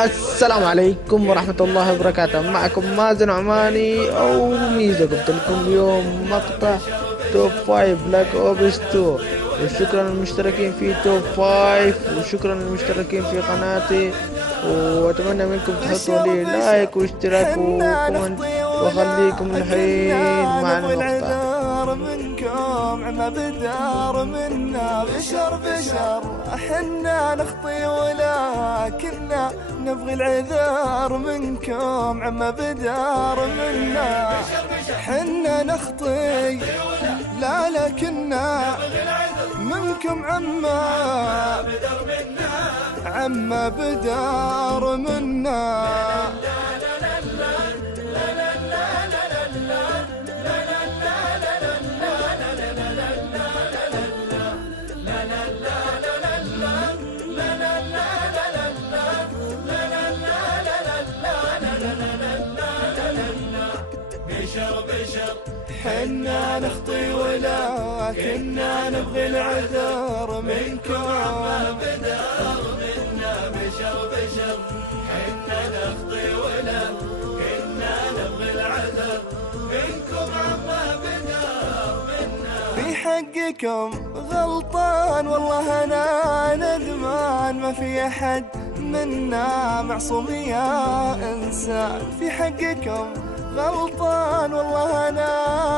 السلام عليكم ورحمة الله وبركاته. معكم مازن عماني أو ميزة. قلت لكم اليوم مقطع توب 5 بلاك أوبس 2. وشكرا للمشتركين في توب 5 وشكرا للمشتركين في قناتي، وأتمنى منكم تحطوا لي لايك واشتراك وكومنت، وخليكم الحين مع المقطع. منكم عما بدار منا بشر احنا نخطي ولكننا نبغي العذار منكم عما بدار منا. حنا نخطي لا لكننا منكم عما بدار منا. حنا نخطي ولكننا نبغي العذر منكم عما بدار منا. بشر حنا نخطي ولكننا نبغي العذر منكم عما بدار منا. في حقكم غلطان والله انا ندمان، ما في احد منا معصوم يا انسان. في حقكم غلطان والله انا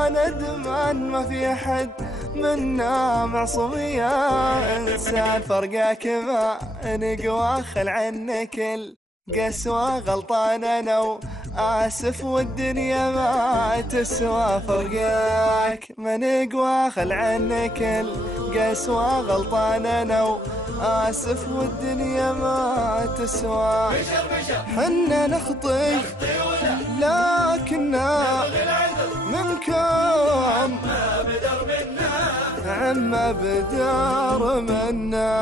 ندمان، ما في احد منا معصوم يا انسان. فرقاك ما نقوى خل عنك القسوة، غلطان انا واسف والدنيا ما تسوى. فرقاك ما نقوى خل عنك القسوة، غلطان انا واسف والدنيا ما تسوى. حنا نخطي لكننا منكم عما بدار منا.